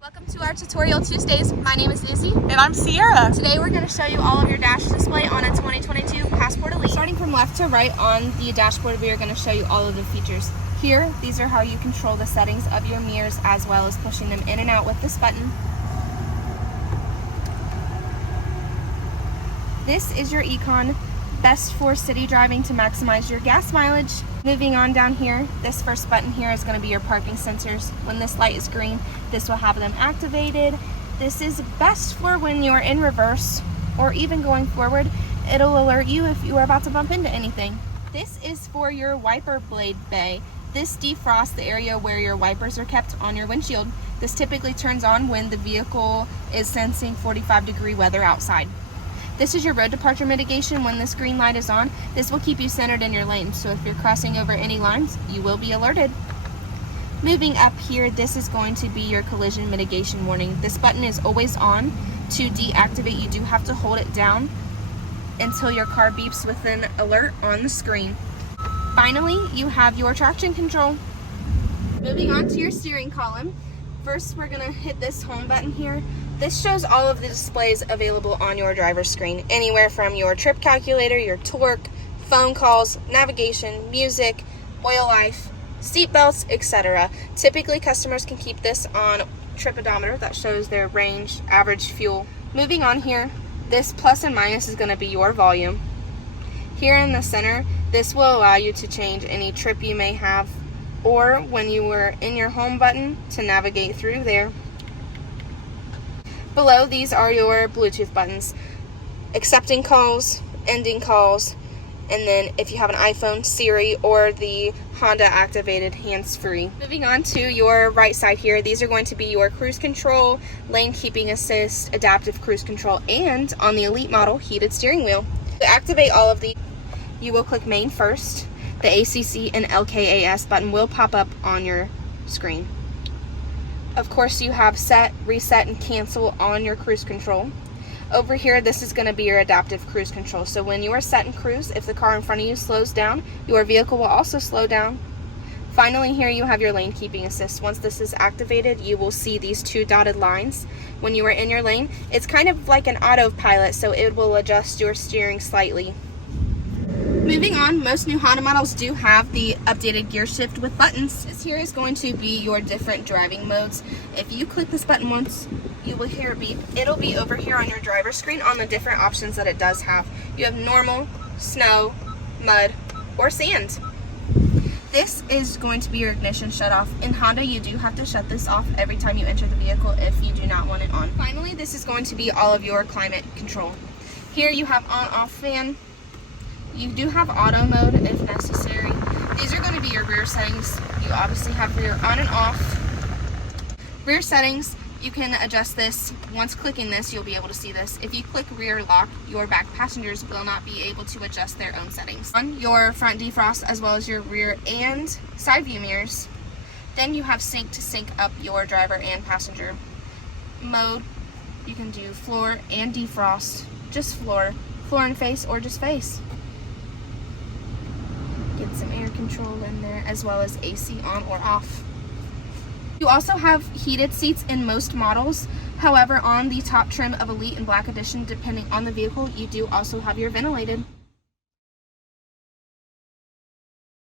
Welcome to our Tutorial Tuesdays. My name is Izzy. And I'm Sierra. Today we're going to show you all of your dash display on a 2022 Passport Elite. Starting from left to right on the dashboard, we are going to show you all of the features. Here, these are how you control the settings of your mirrors as well as pushing them in and out with this button. This is your econ, best for city driving to maximize your gas mileage. Moving on down here, this first button here is going to be your parking sensors. When this light is green, this will have them activated. This is best for when you're in reverse or even going forward. It'll alert you if you are about to bump into anything. This is for your wiper blade bay. This defrosts the area where your wipers are kept on your windshield. This typically turns on when the vehicle is sensing 45-degree weather outside. This is your road departure mitigation. When this green light is on, this will keep you centered in your lane, so if you're crossing over any lines, you will be alerted. Moving up here, this is going to be your collision mitigation warning. This button is always on. To deactivate, you do have to hold it down until your car beeps with an alert on the screen. Finally, you have your traction control. Moving on to your steering column. First, we're going to hit this home button here. This shows all of the displays available on your driver's screen, anywhere from your trip calculator, your torque, phone calls, navigation, music, oil life, seat belts, etc. Typically, customers can keep this on trip odometer that shows their range, average fuel. Moving on here, this plus and minus is going to be your volume. Here in the center, this will allow you to change any trip you may have, or when you were in your home button to navigate through there. Below, these are your Bluetooth buttons, accepting calls, ending calls, and then if you have an iPhone, Siri, or the Honda activated hands-free. Moving on to your right side here, these are going to be your cruise control, lane keeping assist, adaptive cruise control, and on the Elite model, heated steering wheel. To activate all of these, you will click main first. The ACC and LKAS button will pop up on your screen. Of course, you have set, reset, and cancel on your cruise control. Over here, this is going to be your adaptive cruise control. So when you are set in cruise, if the car in front of you slows down, your vehicle will also slow down. Finally, here you have your lane keeping assist. Once this is activated, you will see these two dotted lines. When you are in your lane, it's kind of like an autopilot, so it will adjust your steering slightly. Moving on, most new Honda models do have the updated gear shift with buttons. This here is going to be your different driving modes. If you click this button once, you will hear a beep. It'll be over here on your driver's screen on the different options that it does have. You have normal, snow, mud, or sand. This is going to be your ignition shutoff. In Honda, you do have to shut this off every time you enter the vehicle if you do not want it on. Finally, this is going to be all of your climate control. Here you have on-off fan. You do have auto mode if necessary. These are going to be your rear settings. You obviously have rear on and off. Rear settings, you can adjust this. Once clicking this, you'll be able to see this. If you click rear lock, your back passengers will not be able to adjust their own settings. On your front defrost as well as your rear and side view mirrors. Then you have sync to sync up your driver and passenger mode. You can do floor and defrost, just floor and face, or just face. Get some air control in there as well as AC on or off. You also have heated seats in most models. However, on the top trim of Elite and Black Edition, depending on the vehicle, you do also have your ventilated.